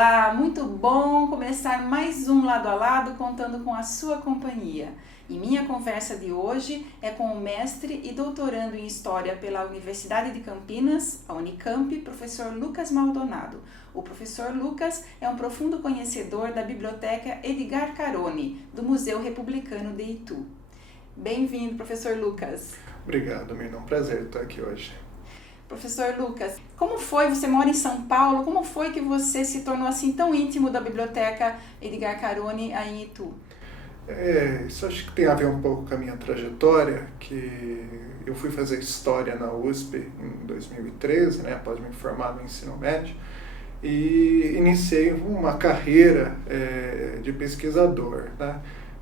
Olá, muito bom começar mais um Lado a Lado contando com a sua companhia. E minha conversa de hoje é com o mestre e doutorando em História pela Universidade de Campinas, a Unicamp, professor Lucas Maldonado. O professor Lucas é um profundo conhecedor da Biblioteca Edgar Carone, do Museu Republicano de Itu. Bem-vindo, professor Lucas. Obrigado, Mirna. É um prazer estar aqui hoje. Professor Lucas, como foi, você mora em São Paulo, como foi que você se tornou assim tão íntimo da Biblioteca Edgar Carone aí em Itu? Isso acho que tem a ver um pouco com a minha trajetória, que eu fui fazer História na USP em 2013, né, após me formar no ensino médio, e iniciei uma carreira de pesquisador, né?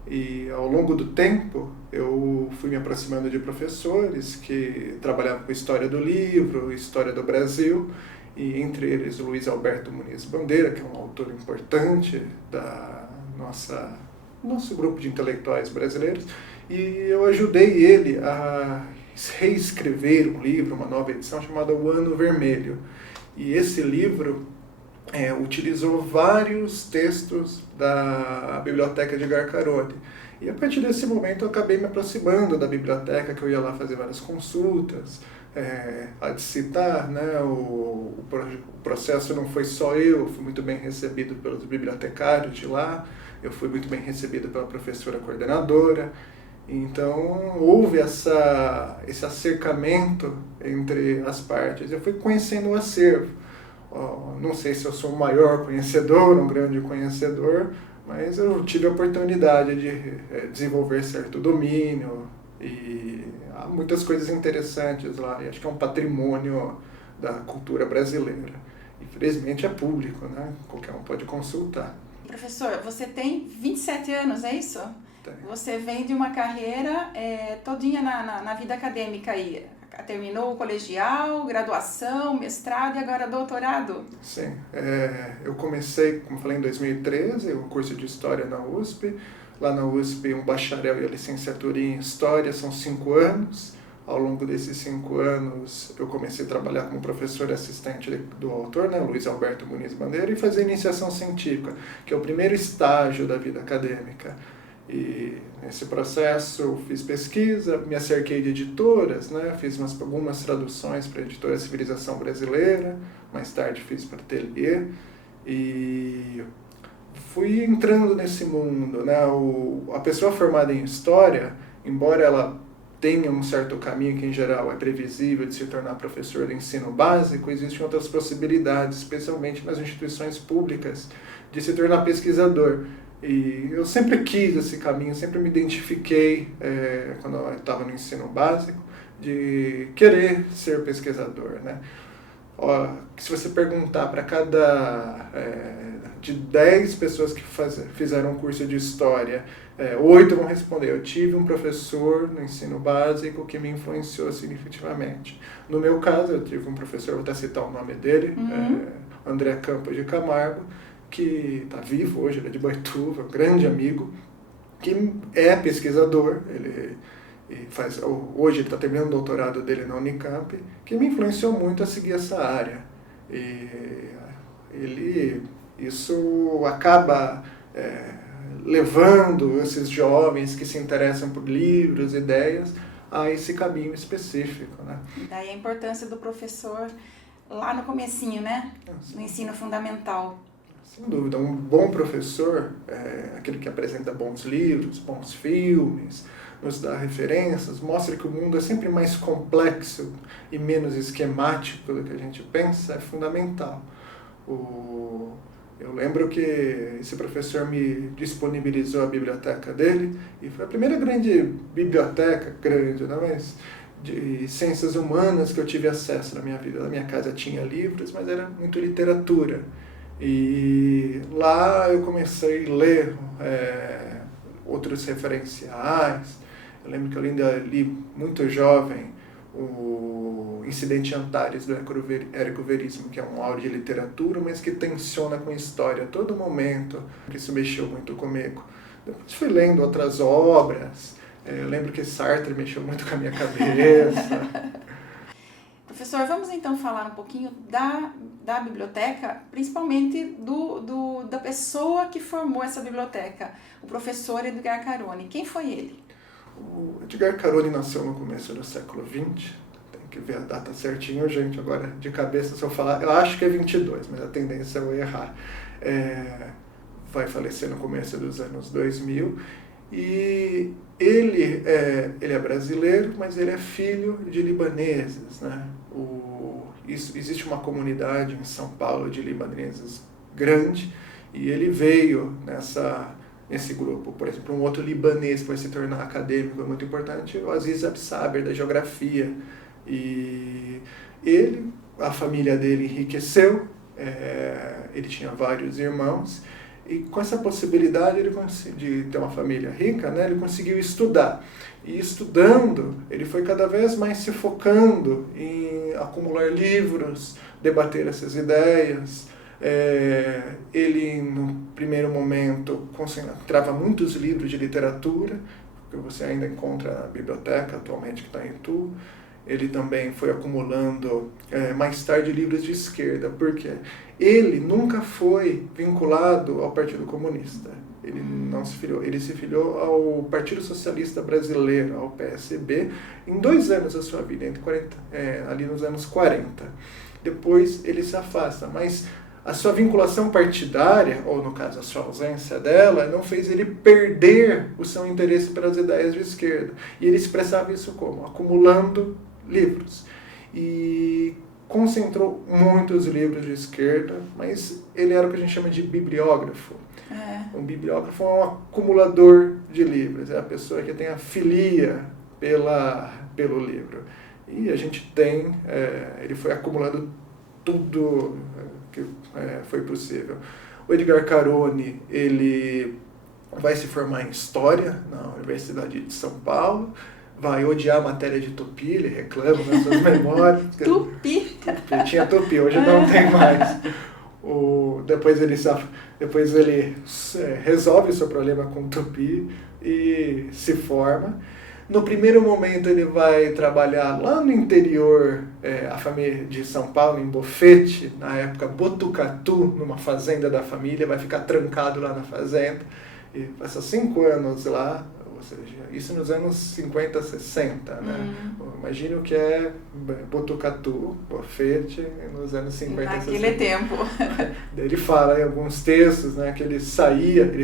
E ao longo do tempo eu fui me aproximando de professores que trabalhavam com História do Livro, História do Brasil, e entre eles o Luiz Alberto Muniz Bandeira, que é um autor importante da nosso grupo de intelectuais brasileiros, e eu ajudei ele a reescrever um livro, uma nova edição chamada O Ano Vermelho. E esse livro utilizou vários textos da Biblioteca Edgar Carone. E a partir desse momento eu acabei me aproximando da biblioteca, que eu ia lá fazer várias consultas. Há de citar, né, o processo não foi só eu fui muito bem recebido pelos bibliotecários de lá, eu fui muito bem recebido pela professora coordenadora. Então houve esse acercamento entre as partes. Eu fui conhecendo o acervo. Não sei se eu sou o maior conhecedor, um grande conhecedor, mas eu tive a oportunidade de desenvolver certo domínio e há muitas coisas interessantes lá, e acho que é um patrimônio da cultura brasileira. Infelizmente é público, né? Qualquer um pode consultar. Professor, você tem 27 anos, é isso? Tem. Você vem de uma carreira todinha na vida acadêmica aí. Terminou o colegial, graduação, mestrado e agora doutorado? Sim. Eu comecei, como falei, em 2013, o curso de História na USP. Lá na USP, um bacharel e a licenciatura em História são 5 anos. Ao longo desses 5 anos, eu comecei a trabalhar como professor assistente do autor, né, Luiz Alberto Muniz Bandeira, e fazer iniciação científica, que é o primeiro estágio da vida acadêmica. E nesse processo eu fiz pesquisa, me acerquei de editoras, né? Fiz algumas traduções para a editora Civilização Brasileira, mais tarde fiz para Atelier, e fui entrando nesse mundo, né? A pessoa formada em História, embora ela tenha um certo caminho que em geral é previsível de se tornar professor de ensino básico, existem outras possibilidades, especialmente nas instituições públicas, de se tornar pesquisador. E eu sempre quis esse caminho, sempre me identifiquei, quando eu estava no ensino básico, de querer ser pesquisador, né? Se você perguntar para de 10 pessoas que fizeram um curso de História, 8 vão responder: eu tive um professor no ensino básico que me influenciou significativamente. No meu caso, eu tive um professor, vou até citar o nome dele, André Campos de Camargo, que está vivo hoje, ele é de Boituva, um grande amigo, que é pesquisador, hoje ele está terminando o doutorado dele na Unicamp, que me influenciou muito a seguir essa área. E isso acaba levando esses jovens que se interessam por livros, ideias, a esse caminho específico, né? Daí a importância do professor lá no comecinho, né? No ensino fundamental. Sem dúvida, um bom professor é aquele que apresenta bons livros, bons filmes, nos dá referências, mostra que o mundo é sempre mais complexo e menos esquemático do que a gente pensa, é fundamental. Eu lembro que esse professor me disponibilizou a biblioteca dele, e foi a primeira grande biblioteca, né, mas de ciências humanas que eu tive acesso na minha vida. Na minha casa tinha livros, mas era muito literatura. E lá eu comecei a ler outros referenciais. Eu lembro que eu ainda li muito jovem o Incidente Antares, do Érico Veríssimo, que é um áudio de literatura, mas que tensiona com história a todo momento, que isso mexeu muito comigo. Depois fui lendo outras obras, eu lembro que Sartre mexeu muito com a minha cabeça. Professor, vamos então falar um pouquinho da biblioteca, principalmente da pessoa que formou essa biblioteca, o professor Edgar Carone. Quem foi ele? O Edgar Carone nasceu no começo do século XX. Tem que ver a data certinho, gente. Agora, de cabeça, se eu falar, eu acho que é 22, mas a tendência é eu errar. Vai falecer no começo dos anos 2000. E ele é brasileiro, mas ele é filho de libaneses, né? Existe uma comunidade em São Paulo de libaneses grande, e ele veio nesse grupo. Por exemplo, um outro libanês que vai se tornar acadêmico muito importante, o Aziz Absaber, da geografia. E a família dele enriqueceu, ele tinha vários irmãos, e com essa possibilidade de ter uma família rica, né, ele conseguiu estudar. E estudando, ele foi cada vez mais se focando em acumular livros, debater essas ideias. Ele, no primeiro momento, concentrava muitos livros de literatura, que você ainda encontra na biblioteca atualmente, que está em Itu. Ele também foi acumulando, mais tarde, livros de esquerda, porque ele nunca foi vinculado ao Partido Comunista. Ele não se filiou. Ele se filiou ao Partido Socialista Brasileiro, ao PSB, em 2 anos da sua vida, ali nos anos 40. Depois ele se afasta, mas a sua vinculação partidária, ou no caso a sua ausência dela, não fez ele perder o seu interesse pelas ideias de esquerda. E ele expressava isso como? Acumulando livros. E concentrou muitos livros de esquerda, mas ele era o que a gente chama de bibliógrafo. Um bibliógrafo é um acumulador de livros, é a pessoa que tem a filia pelo livro. E a gente ele foi acumulando tudo que foi possível. O Edgar Carone, ele vai se formar em História na Universidade de São Paulo, vai odiar a matéria de Tupi, ele reclama nas suas memórias. Tupi! Tinha Tupi, hoje não tem mais. Depois ele resolve o seu problema com Tupi e se forma. No primeiro momento ele vai trabalhar lá no interior, a família de São Paulo, em Bofete, na época Botucatu, numa fazenda da família, vai ficar trancado lá na fazenda e passa 5 anos lá, ou seja, isso nos anos 50, 60, né? Imagina o que é Botucatu, Bofete, nos anos 50, naquele 60. tempo. Ele fala em alguns textos, né, que ele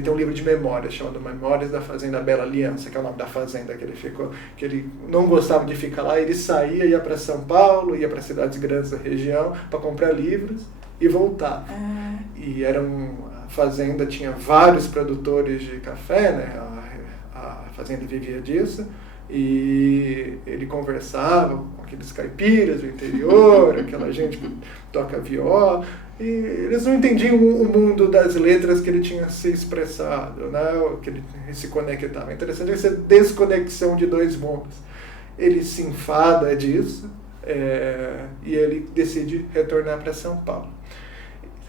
tem um livro de memórias chamado Memórias da Fazenda Bela Aliança, que é o nome da fazenda que ele ficou, que ele não gostava de ficar lá, ele saía, ia para São Paulo, ia para cidades grandes da região para comprar livros e voltava. E a fazenda tinha vários produtores de café, né? A fazenda vivia disso, e ele conversava com aqueles caipiras do interior, aquela gente que toca viola, e eles não entendiam o mundo das letras que ele tinha se expressado, né? Que ele se conectava. É interessante essa desconexão de 2 mundos. Ele se enfada disso, e ele decide retornar para São Paulo.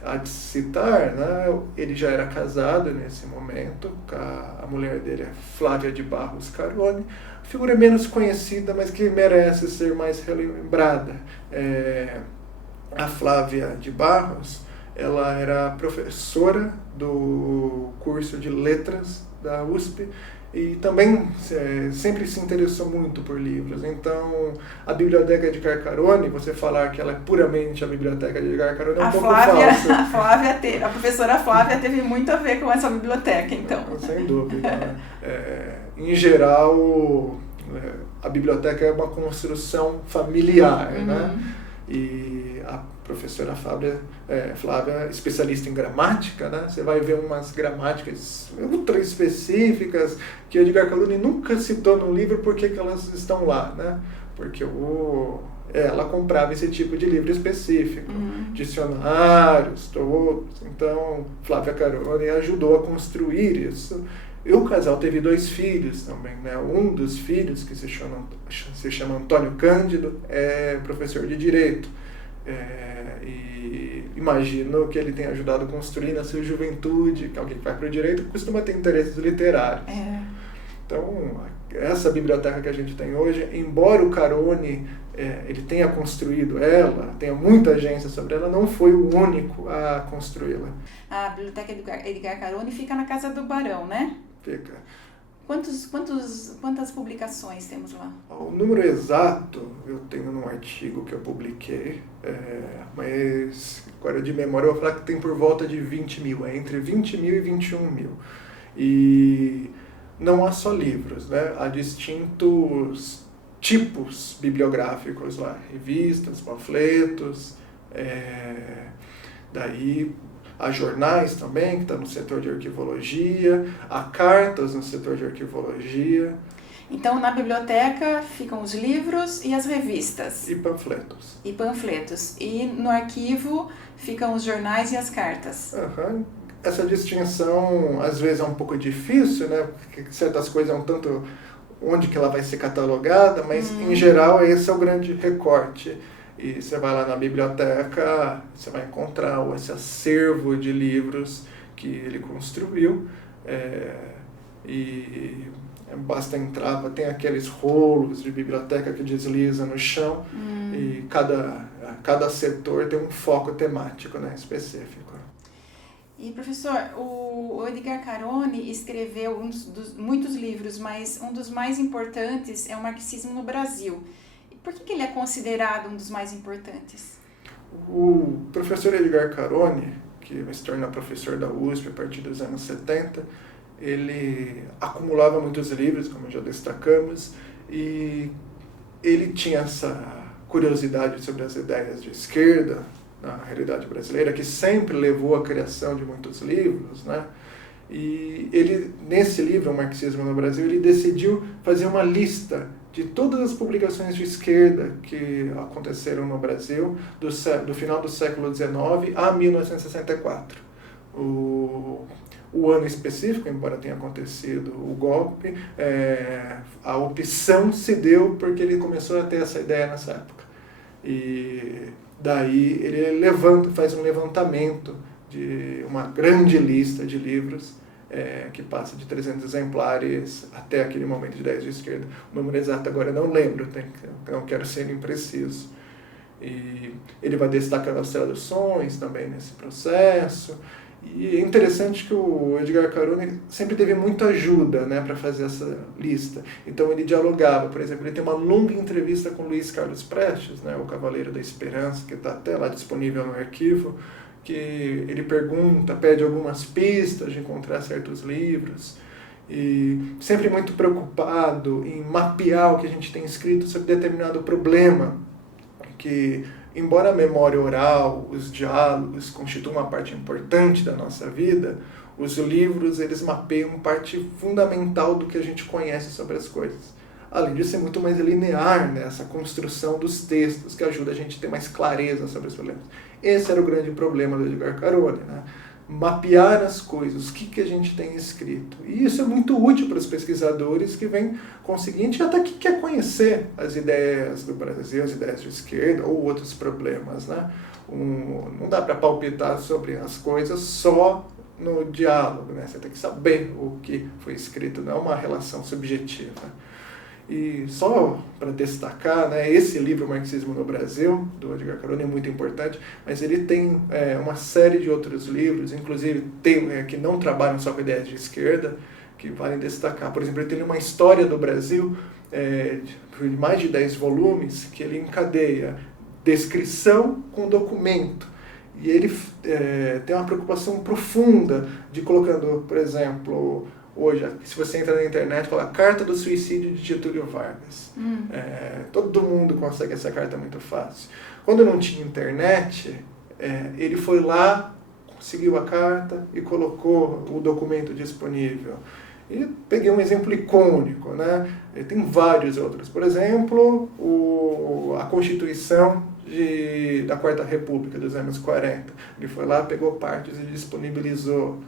A de citar, né, ele já era casado nesse momento, a mulher dele é Flávia de Barros Carone, figura menos conhecida, mas que merece ser mais relembrada. A Flávia de Barros, ela era professora do curso de Letras da USP, e também sempre se interessou muito por livros. Então, a biblioteca de Edgar Carone, você falar que ela é puramente a biblioteca de Edgar Carone é um pouco falso. A professora Flávia teve muito a ver com essa biblioteca, então. Sem dúvida. Em geral, a biblioteca é uma construção familiar, né? E a professora Flávia, especialista em gramática, né? Você vai ver umas gramáticas ultra específicas que Edgar Carone nunca citou no livro, porque que elas estão lá, né? Porque ela comprava esse tipo de livro específico, dicionários, todos. Então, Flávia Carone ajudou a construir isso. E o casal teve 2 filhos também, né? Um dos filhos, que se chama Antônio Cândido, é professor de Direito. E imagino que ele tenha ajudado a construir na sua juventude, que alguém que vai para o direito costuma ter interesses literários. Então, essa biblioteca que a gente tem hoje, embora o Carone ele tenha construído ela, tenha muita agência sobre ela, não foi o único a construí-la. A Biblioteca Edgar Carone fica na Casa do Barão, né? Fica. Quantas publicações temos lá? O número exato eu tenho num artigo que eu publiquei, mas agora de memória eu vou falar que tem por volta de 20 mil, entre 20 mil e 21 mil. E não há só livros, né? Há distintos tipos bibliográficos lá, revistas, panfletos, daí há jornais também, que está no setor de arquivologia, há cartas no setor de arquivologia. Então, na biblioteca ficam os livros e as revistas. E panfletos. E no arquivo ficam os jornais e as cartas. Uhum. Essa distinção, às vezes, é um pouco difícil, né? Porque certas coisas é um tanto onde que ela vai ser catalogada, mas, em geral, esse é o grande recorte. E você vai lá na biblioteca, você vai encontrar esse acervo de livros que ele construiu. E basta entrar, tem aqueles rolos de biblioteca que desliza no chão. E cada setor tem um foco temático, né, específico. E, professor, o Edgar Carone escreveu muitos livros, mas um dos mais importantes é o Marxismo no Brasil. Por que ele é considerado um dos mais importantes? O professor Edgar Carone, que vai se tornar professor da USP a partir dos anos 70, ele acumulava muitos livros, como já destacamos, e ele tinha essa curiosidade sobre as ideias de esquerda na realidade brasileira, que sempre levou à criação de muitos livros, né? E ele, nesse livro, O Marxismo no Brasil, ele decidiu fazer uma lista de todas as publicações de esquerda que aconteceram no Brasil do final do século XIX a 1964. O ano específico, embora tenha acontecido o golpe, a opção se deu porque ele começou a ter essa ideia nessa época. E daí ele faz um levantamento de uma grande lista de livros que passa de 300 exemplares até aquele momento de ideias de esquerda. O número exato agora eu não lembro, não quero ser impreciso. E ele vai destacando as traduções também nesse processo. E é interessante que o Edgar Carone sempre teve muita ajuda, né, para fazer essa lista. Então ele dialogava, por exemplo, ele tem uma longa entrevista com Luiz Carlos Prestes, né, o Cavaleiro da Esperança, que está até lá disponível no arquivo, que ele pede algumas pistas de encontrar certos livros, e sempre muito preocupado em mapear o que a gente tem escrito sobre determinado problema, que, embora a memória oral, os diálogos constituam uma parte importante da nossa vida, os livros eles mapeiam parte fundamental do que a gente conhece sobre as coisas. Além disso, é muito mais linear nessa construção dos textos, que ajuda a gente a ter mais clareza sobre os problemas. Esse era o grande problema do Edgar Carone, né? Mapear as coisas, o que a gente tem escrito. E isso é muito útil para os pesquisadores que vêm com o seguinte, até que quer conhecer as ideias do Brasil, as ideias de esquerda ou outros problemas, né? Não dá para palpitar sobre as coisas só no diálogo, né? Você tem que saber o que foi escrito, não é uma relação subjetiva. E só para destacar, né, esse livro, Marxismo no Brasil, do Edgar Carone, é muito importante, mas ele tem uma série de outros livros, inclusive que não trabalham só com ideias de esquerda, que valem destacar. Por exemplo, ele tem uma história do Brasil de mais de 10 volumes, que ele encadeia descrição com documento. E ele tem uma preocupação profunda de colocando, por exemplo, hoje, se você entra na internet, fala Carta do Suicídio de Getúlio Vargas. Todo mundo consegue essa carta muito fácil. Quando não tinha internet, ele foi lá, conseguiu a carta e colocou o documento disponível. E peguei um exemplo icônico, né? Tem vários outros. Por exemplo, a Constituição da Quarta República dos anos 40. Ele foi lá, pegou partes e disponibilizou.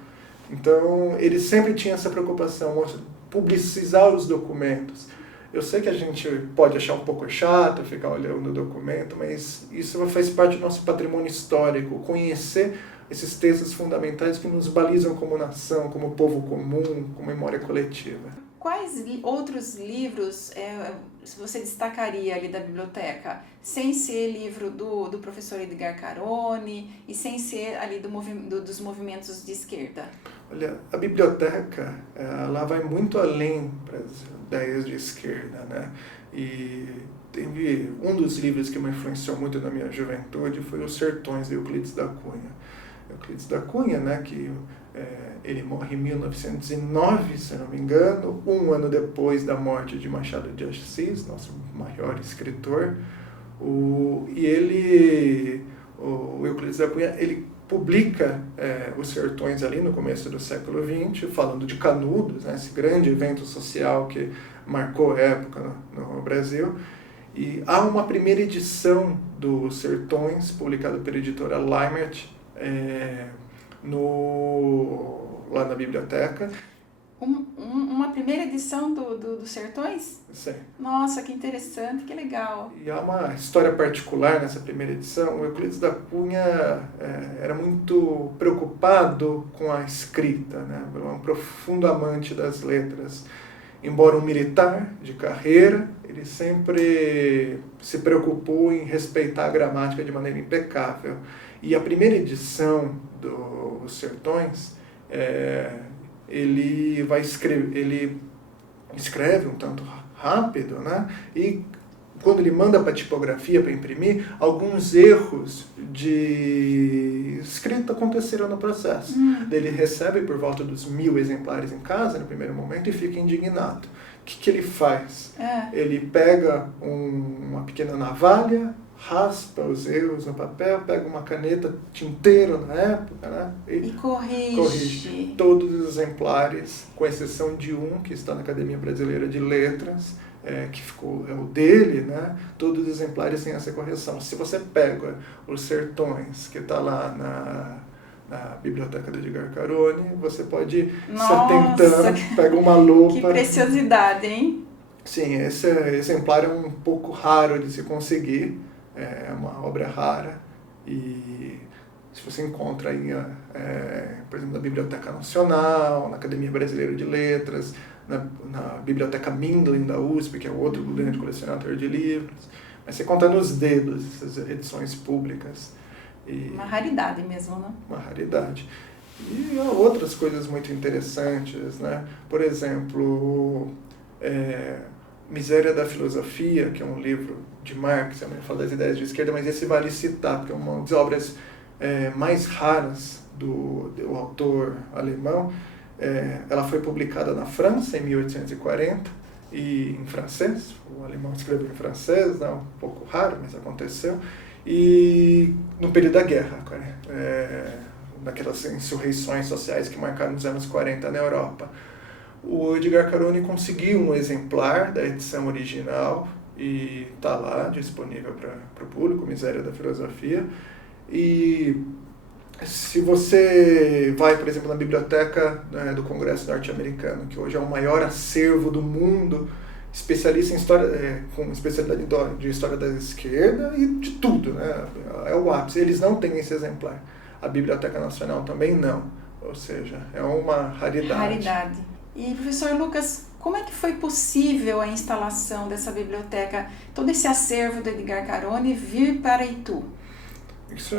Então, ele sempre tinha essa preocupação, publicizar os documentos. Eu sei que a gente pode achar um pouco chato ficar olhando o documento, mas isso faz parte do nosso patrimônio histórico, conhecer esses textos fundamentais que nos balizam como nação, como povo comum, como memória coletiva. quais outros livros você destacaria ali da biblioteca, sem ser livro do professor Edgar Carone e sem ser ali dos movimentos de esquerda? Olha, a biblioteca, ela vai muito além para as ideias de esquerda, né? E teve um dos livros que me influenciou muito na minha juventude foi Os Sertões, de Euclides da Cunha. Euclides da Cunha, né, que ele morre em 1909, se não me engano, um ano depois da morte de Machado de Assis, nosso maior escritor. O Euclides da Cunha, ele publica Os Sertões ali no começo do século XX, falando de Canudos, né, esse grande evento social que marcou a época no Brasil. E há uma primeira edição dos Sertões, publicada pela editora Leimert, lá na biblioteca. Uma primeira edição dos Sertões? Sim. Nossa, que interessante, que legal. E há uma história particular nessa primeira edição. O Euclides da Cunha era muito preocupado com a escrita, né? Era um profundo amante das letras. Embora um militar de carreira, ele sempre se preocupou em respeitar a gramática de maneira impecável. E a primeira edição dos Sertões, ele escreve um tanto rápido, né? E quando ele manda para a tipografia para imprimir, alguns erros de escrita aconteceram no processo. Ele recebe por volta dos 1000 exemplares em casa, no primeiro momento, e fica indignado. O que ele faz? Ele pega uma pequena navalha, raspa os erros no papel, pega uma caneta tinteiro na época, né? E corrige todos os exemplares, com exceção de um que está na Academia Brasileira de Letras, que ficou o dele, né? Todos os exemplares têm essa correção. Se você pega Os Sertões, que está lá na biblioteca do Edgar Carone, você pode ir se atentando, pega uma lupa. Que preciosidade, hein? Sim, esse exemplar é um pouco raro de se conseguir, é uma obra rara, e se você encontra aí, por exemplo, na Biblioteca Nacional, na Academia Brasileira de Letras, na Biblioteca Mindlin da USP, que é outro grande colecionador de livros, mas você conta nos dedos essas edições públicas. Uma raridade mesmo, né? Uma raridade. E há outras coisas muito interessantes, né? Por exemplo, Miséria da Filosofia, que é um livro de Marx, eu falo das ideias de esquerda, mas esse vale citar, porque é uma das obras mais raras do autor alemão. Ela foi publicada na França em 1840 e em francês. O alemão escreveu em francês, né? Um pouco raro, mas aconteceu. E no período da guerra, daquelas insurreições sociais que marcaram os anos 40 na Europa. O Edgar Carone conseguiu um exemplar da edição original e está lá disponível para o público, Miséria da Filosofia. E se você vai, por exemplo, na biblioteca do Congresso norte-americano, que hoje é o maior acervo do mundo, especialista em história, com especialidade de história da esquerda e de tudo, né? É o ápice. Eles não têm esse exemplar. A Biblioteca Nacional também não. Ou seja, é uma raridade. E, professor Lucas, como é que foi possível a instalação dessa biblioteca, todo esse acervo do Edgar Carone vir para Itu? Isso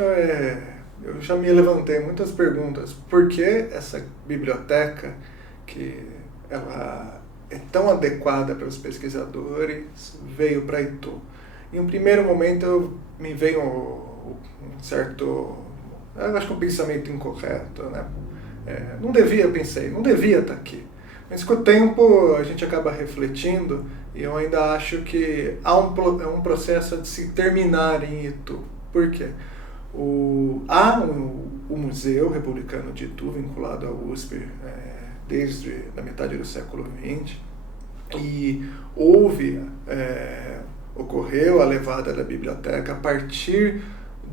eu já me levantei muitas perguntas. Por que essa biblioteca, que ela é tão adequada para os pesquisadores, veio para Itu? Em um primeiro momento me veio um certo, eu acho que um pensamento incorreto, né? Não devia estar aqui. Mas com o tempo a gente acaba refletindo e eu ainda acho que há um processo de se terminar em Itu. Por quê? Há o Museu Republicano de Itu, vinculado à USP desde a metade do século XX, e ocorreu a levada da biblioteca a partir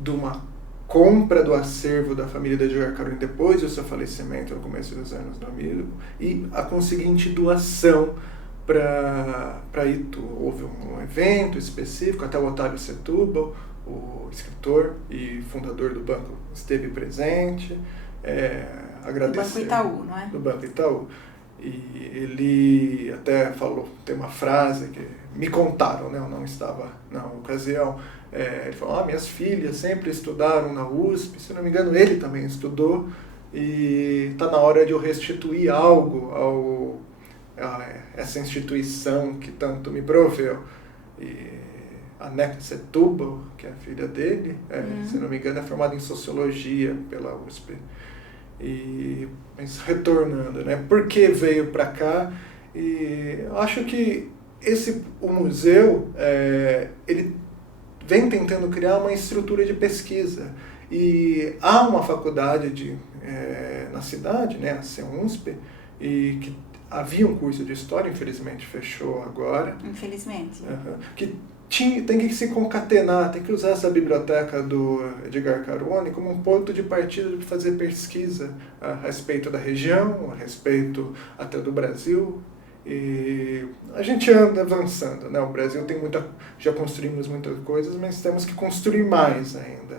de uma compra do acervo da família de Edgar Carone depois do seu falecimento, no começo dos anos 2000, e a conseguinte doação para Itu. Houve um evento específico, até o Otávio Setúbal, o escritor e fundador do banco, esteve presente, agradecer. Do Banco Itaú, não é? Do Banco Itaú. E ele até falou, tem uma frase que me contaram, né? Eu não estava na ocasião. Ele falou, minhas filhas sempre estudaram na USP, se não me engano ele também estudou, e está na hora de eu restituir algo a essa instituição que tanto me proveu. E a Neca Setúbal, que é a filha dele, se não me engano, é formada em Sociologia pela USP. Mas retornando, né? Por que veio para cá? E acho que o museu, ele vem tentando criar uma estrutura de pesquisa. E há uma faculdade na cidade, né, a CEUNSP, e que havia um curso de História, infelizmente fechou agora. Infelizmente. Que tem que se concatenar, tem que usar essa biblioteca do Edgar Carone como um ponto de partida para fazer pesquisa a respeito da região, a respeito até do Brasil. E a gente anda avançando, né? O Brasil já construímos muitas coisas, mas temos que construir mais ainda.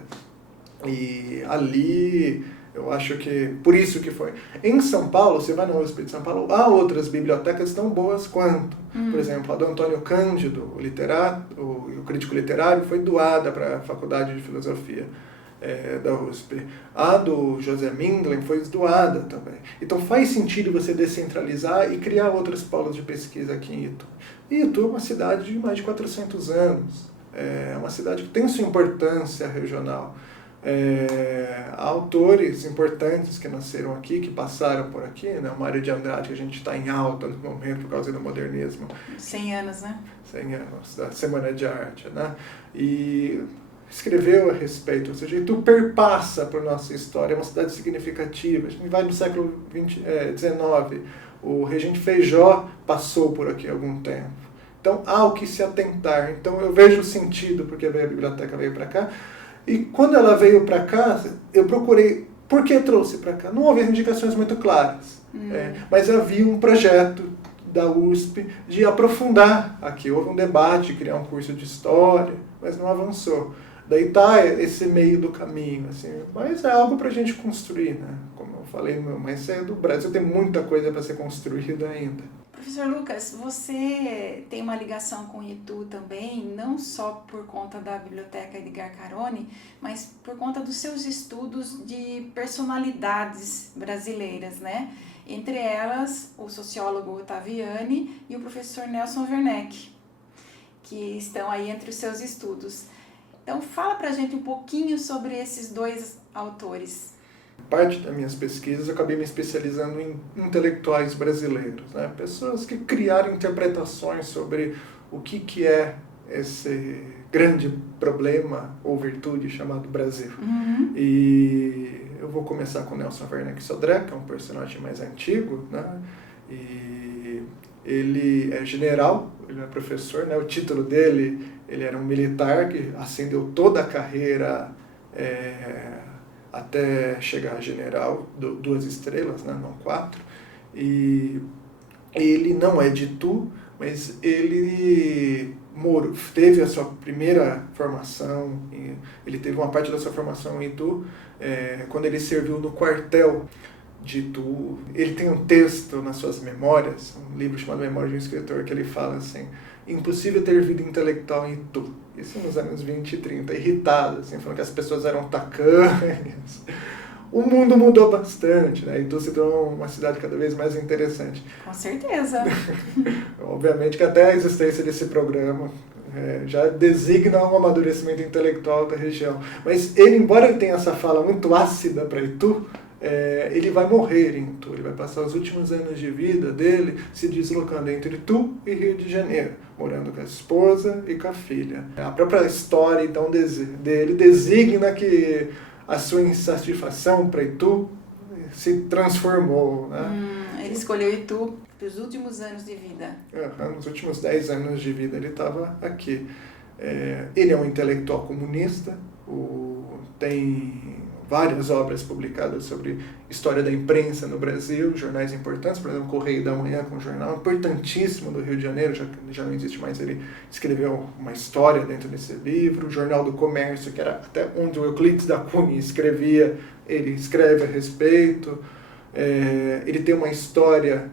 E ali, eu acho que, por isso que foi. Em São Paulo, você vai na USP de São Paulo, há outras bibliotecas tão boas quanto. Por exemplo, a do Antônio Cândido, o crítico literário, foi doada para a Faculdade de Filosofia da USP. A do José Mindlin foi doada também. Então faz sentido você descentralizar e criar outros polos de pesquisa aqui em Itu. E Itu é uma cidade de mais de 400 anos. É uma cidade que tem sua importância regional. Há autores importantes que nasceram aqui, que passaram por aqui, né? O Mário de Andrade, que a gente está em alta no momento por causa do modernismo. 100 anos, né? 100 anos, da Semana de Arte, né? E escreveu a respeito, ou seja, Itu perpassa por nossa história, é uma cidade significativa. A gente vai no século XIX, o Regente Feijó passou por aqui há algum tempo. Então há o que se atentar. Então eu vejo o sentido porque a biblioteca veio para cá. E quando ela veio para cá, eu procurei por que trouxe para cá. Não houve indicações muito claras, mas havia um projeto da USP de aprofundar aqui. Houve um debate de criar um curso de história, mas não avançou. Daí está esse meio do caminho, assim, mas é algo para a gente construir, né? Como eu falei mais cedo, o Brasil tem muita coisa para ser construída ainda. Professor Lucas, você tem uma ligação com Itu também, não só por conta da Biblioteca Edgar Carone, mas por conta dos seus estudos de personalidades brasileiras, né? Entre elas, o sociólogo Ottaviani e o professor Nelson Werneck, que estão aí entre os seus estudos. Então, fala pra gente um pouquinho sobre esses dois autores. Parte das minhas pesquisas eu acabei me especializando em intelectuais brasileiros, né? Pessoas que criaram interpretações sobre o que é esse grande problema ou virtude chamado Brasil. E eu vou começar com Nelson Werneck Sodré, que é um personagem mais antigo, né? E ele é general, ele é professor, né? O título dele, ele era um militar que ascendeu toda a carreira até chegar a general, 2 estrelas, né? Não 4. E ele não é de Itu, mas ele teve a sua primeira formação, ele teve uma parte da sua formação em Itu, quando ele serviu no quartel de Itu. Ele tem um texto nas suas memórias, um livro chamado Memórias de um Escritor, que ele fala assim: impossível ter vida intelectual em Itu. Isso nos anos 20 e 30, irritado, assim, falando que as pessoas eram tacanhas. O mundo mudou bastante, né? Itu se tornou uma cidade cada vez mais interessante. Com certeza. Obviamente que até a existência desse programa já designa um amadurecimento intelectual da região. Mas ele, embora ele tenha essa fala muito ácida para Itu, ele vai morrer em Itu. Ele vai passar os últimos anos de vida dele se deslocando entre Itu e Rio de Janeiro, morando com a esposa e com a filha. A própria história, então, dele designa que a sua insatisfação para Itu se transformou, né? Ele escolheu Itu para os últimos anos de vida. Nos últimos 10 anos de vida ele estava aqui. Ele é um intelectual comunista, tem várias obras publicadas sobre história da imprensa no Brasil, jornais importantes, por exemplo, Correio da Manhã, que é um jornal importantíssimo do Rio de Janeiro, já não existe mais, ele escreveu uma história dentro desse livro. O Jornal do Comércio, que era até onde o Euclides da Cunha escrevia, ele escreve a respeito. Ele tem uma história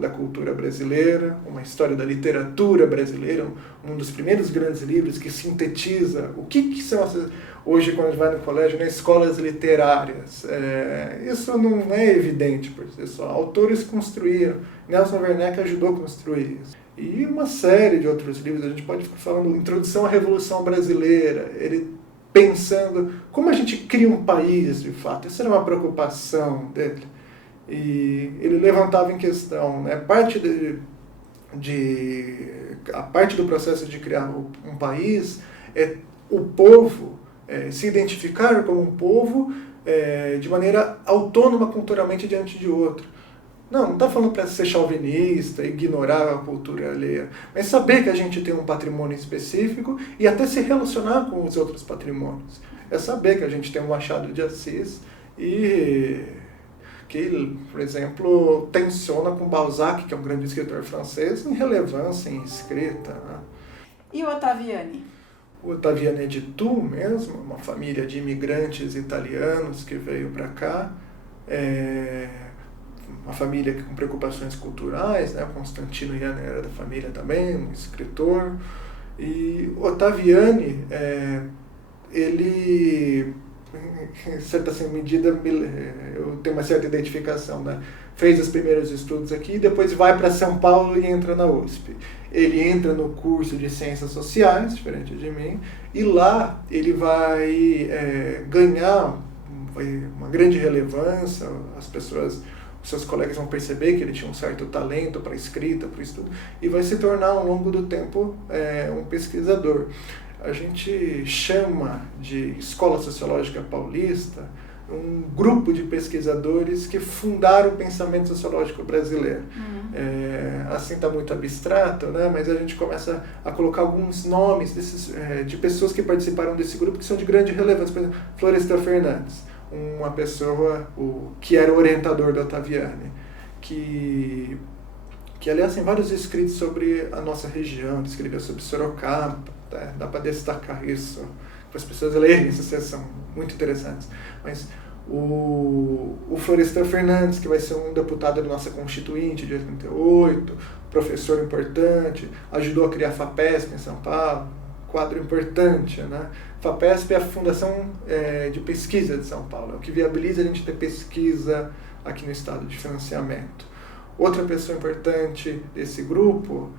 da cultura brasileira, uma história da literatura brasileira, um dos primeiros grandes livros que sintetiza o que são essas, hoje quando a gente vai no colégio, né, escolas literárias. Isso não é evidente por si só. Autores construíram, Nelson Werneck ajudou a construir isso. E uma série de outros livros, a gente pode ficar falando Introdução à Revolução Brasileira, ele pensando como a gente cria um país, de fato. Essa era uma preocupação dele. E ele levantava em questão, né, a parte do processo de criar um país é o povo se identificar como um povo de maneira autônoma culturalmente diante de outro. Não está falando para ser chauvinista, ignorar a cultura alheia, mas saber que a gente tem um patrimônio específico e até se relacionar com os outros patrimônios. É saber que a gente tem um Machado de Assis e que, por exemplo, tensiona com Balzac, que é um grande escritor francês, em relevância em escrita. Né? E o Ottaviani? O Ottaviani é de Tours mesmo, uma família de imigrantes italianos que veio para cá, uma família com preocupações culturais, né? Constantino Iana era da família também, um escritor. E Ottaviani, ele, em certa medida, eu tenho uma certa identificação, né? Fez os primeiros estudos aqui, depois vai para São Paulo e entra na USP. Ele entra no curso de Ciências Sociais, diferente de mim, e lá ele vai ganhar uma grande relevância, as pessoas, seus colegas vão perceber que ele tinha um certo talento para a escrita, para o estudo, e vai se tornar, ao longo do tempo, um pesquisador. A gente chama de Escola Sociológica Paulista um grupo de pesquisadores que fundaram o pensamento sociológico brasileiro. Assim está muito abstrato, né? Mas a gente começa a colocar alguns nomes de pessoas que participaram desse grupo que são de grande relevância. Por exemplo, Florestan Fernandes, uma pessoa que era o orientador do Ottaviani, que aliás tem vários escritos sobre a nossa região, escreveu sobre Sorocaba, dá para destacar isso para as pessoas lerem, essas são muito interessantes. Mas o Florestan Fernandes, que vai ser um deputado da nossa Constituinte de 88, professor importante, ajudou a criar a FAPESP em São Paulo, quadro importante, né? FAPESP é a Fundação de Pesquisa de São Paulo, é o que viabiliza a gente ter pesquisa aqui no estado de financiamento. Outra pessoa importante desse grupo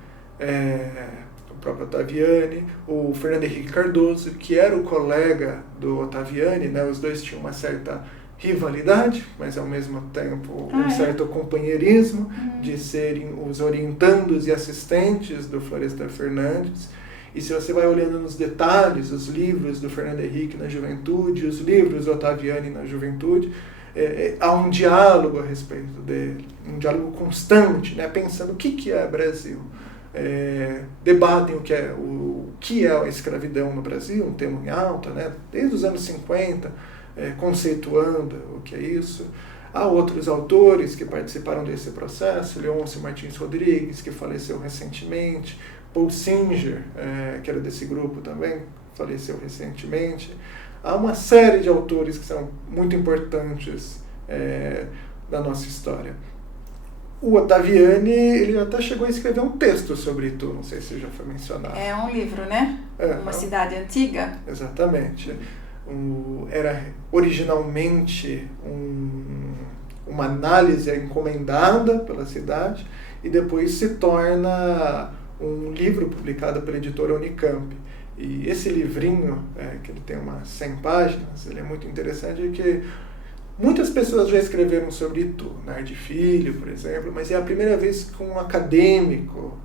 o próprio Ottaviani, o Fernando Henrique Cardoso, que era o colega do Ottaviani, né? Os dois tinham uma certa rivalidade, mas ao mesmo tempo certo companheirismo de serem os orientandos e assistentes do Florestan Fernandes. E se você vai olhando nos detalhes, os livros do Fernando Henrique na juventude, os livros do Ottaviani na juventude, há um diálogo a respeito dele, um diálogo constante, né? Pensando o que é Brasil. Debatem o que é a escravidão no Brasil, um tema em alta, né? Desde os anos 50, conceituando o que é isso. Há outros autores que participaram desse processo, Leôncio Martins Rodrigues, que faleceu recentemente, Paul Singer, que era desse grupo também, faleceu recentemente. Há uma série de autores que são muito importantes na nossa história. O Ottaviani, ele até chegou a escrever um texto sobre Itu, não sei se já foi mencionado. É um livro, né? Uma cidade antiga. Exatamente. Era originalmente uma análise encomendada pela cidade e depois se torna um livro publicado pela editora Unicamp. E esse livrinho, que ele tem umas 100 páginas, ele é muito interessante porque muitas pessoas já escreveram sobre Itu, Nardi Filho, por exemplo, mas é a primeira vez que um acadêmico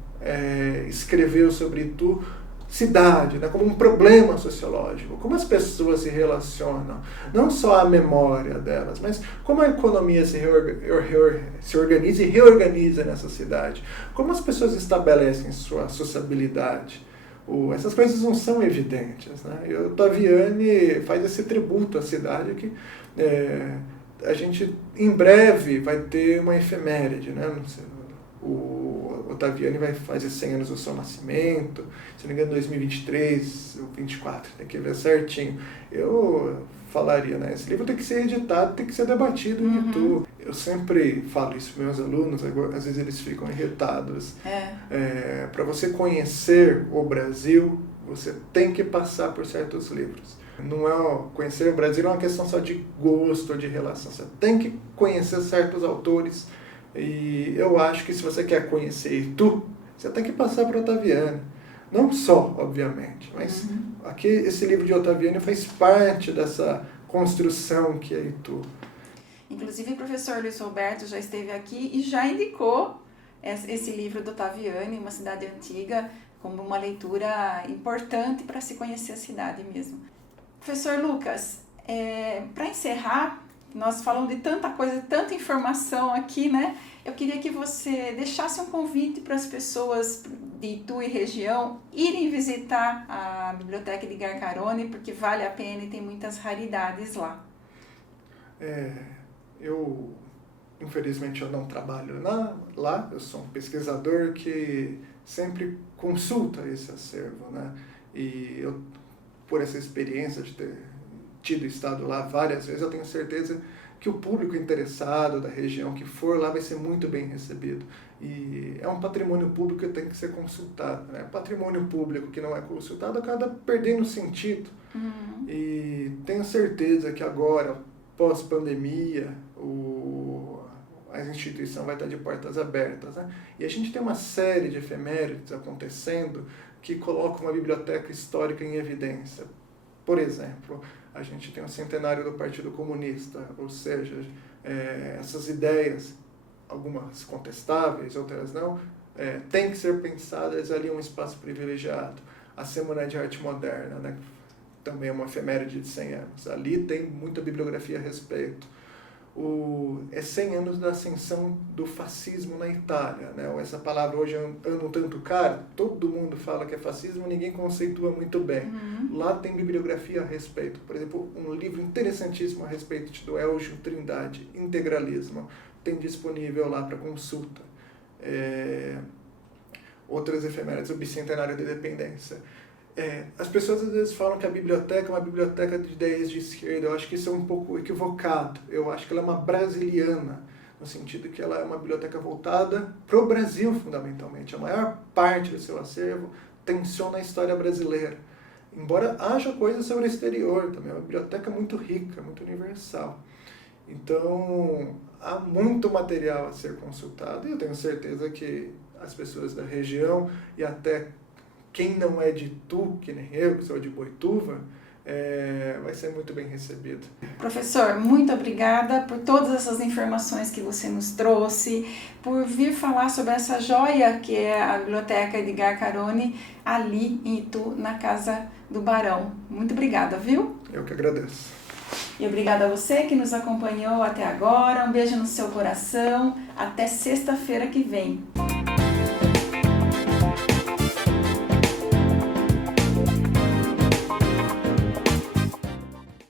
escreveu sobre Itu, cidade, né, como um problema sociológico, como as pessoas se relacionam, não só a memória delas, mas como a economia se organiza e reorganiza nessa cidade, como as pessoas estabelecem sua sociabilidade. Essas coisas não são evidentes, né? E o Ottaviani faz esse tributo à cidade que a gente em breve vai ter uma efeméride, né? O Ottaviani vai fazer 100 anos do seu nascimento, se não me engano 2023 ou 2024, tem que ver certinho. Eu falaria, né? Esse livro tem que ser editado, tem que ser debatido em Itu. Eu sempre falo isso para meus alunos, às vezes eles ficam irritados. Para você conhecer o Brasil, você tem que passar por certos livros. Não é conhecer o Brasil é uma questão só de gosto, de relação. Você tem que conhecer certos autores. E eu acho que se você quer conhecer Itu, você tem que passar por Ottaviani. Não só, obviamente, mas aqui esse livro de Ottaviani faz parte dessa construção que é Itu. Inclusive o professor Luiz Roberto já esteve aqui e já indicou esse livro do Ottaviani, Uma Cidade Antiga, como uma leitura importante para se conhecer a cidade mesmo. Professor Lucas, para encerrar, nós falamos de tanta coisa, tanta informação aqui, né? Eu queria que você deixasse um convite para as pessoas de Itu e região irem visitar a Biblioteca Edgar Carone, porque vale a pena e tem muitas raridades lá. Infelizmente, eu não trabalho lá, eu sou um pesquisador que sempre consulta esse acervo, né? E eu, por essa experiência de ter estado lá várias vezes, eu tenho certeza que o público interessado da região que for lá vai ser muito bem recebido. E é um patrimônio público que tem que ser consultado, né? Patrimônio público que não é consultado acaba perdendo sentido. E tenho certeza que agora, pós-pandemia, a instituição vai estar de portas abertas, né? E a gente tem uma série de efemérides acontecendo que colocam uma biblioteca histórica em evidência. Por exemplo, a gente tem o centenário do Partido Comunista, ou seja, essas ideias, algumas contestáveis, outras não, têm que ser pensadas ali em um espaço privilegiado. A Semana de Arte Moderna, né? Também é uma efeméride de 100 anos. Ali tem muita bibliografia a respeito. 100 anos da ascensão do fascismo na Itália, né? Essa palavra hoje anda um tanto cara, todo mundo fala que é fascismo, ninguém conceitua muito bem. Lá tem bibliografia a respeito. Por exemplo, um livro interessantíssimo a respeito do Elgio Trindade, Integralismo, tem disponível lá para consulta. Outras efemérides, o Bicentenário da Independência. As pessoas às vezes falam que a biblioteca é uma biblioteca de ideias de esquerda. Eu acho que isso é um pouco equivocado. Eu acho que ela é uma brasiliana, no sentido que ela é uma biblioteca voltada para o Brasil, fundamentalmente. A maior parte do seu acervo tensiona a história brasileira. Embora haja coisas sobre o exterior também. É uma biblioteca muito rica, muito universal. Então, há muito material a ser consultado. E eu tenho certeza que as pessoas da região e até quem não é de Itu, que nem eu, que sou de Boituva, vai ser muito bem recebido. Professor, muito obrigada por todas essas informações que você nos trouxe, por vir falar sobre essa joia que é a Biblioteca Edgar Carone, ali em Itu, na Casa do Barão. Muito obrigada, viu? Eu que agradeço. E obrigada a você que nos acompanhou até agora. Um beijo no seu coração. Até sexta-feira que vem.